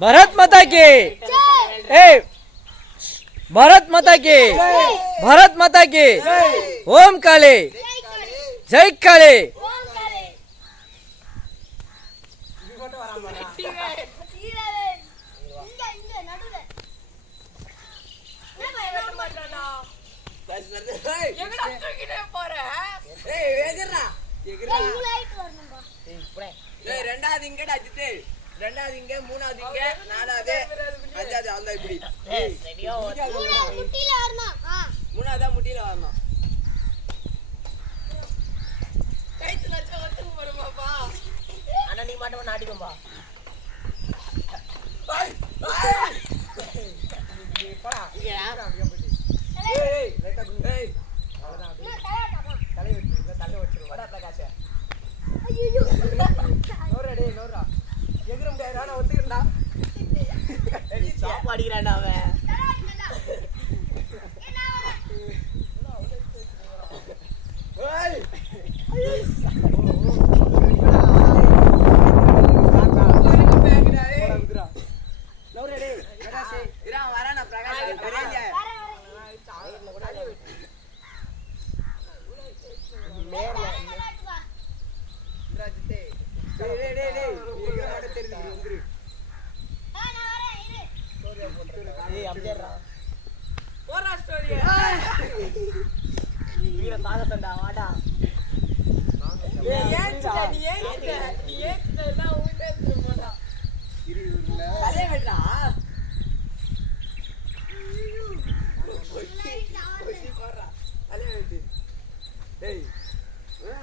भारत माता की भारत माता की भारत माता की ओम काले जय काले ரெண்டாவது இங்க அடிச்சுட்டு ரெண்டாவது இங்க மூணாவது இங்க நாலாவது அஞ்சாவது அந்த இப்படி மூணாவதா முட்டியில வரணும் கைத்துல ஒத்துக்கு போடுமாப்பா ஆனா நீ மாட்டோம் நாடிக்கும்பா சாப்பாடிக்கிறான்டா அவன்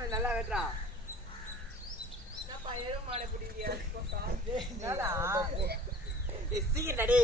நல்லா வெட்டுறா சீக்கிரம்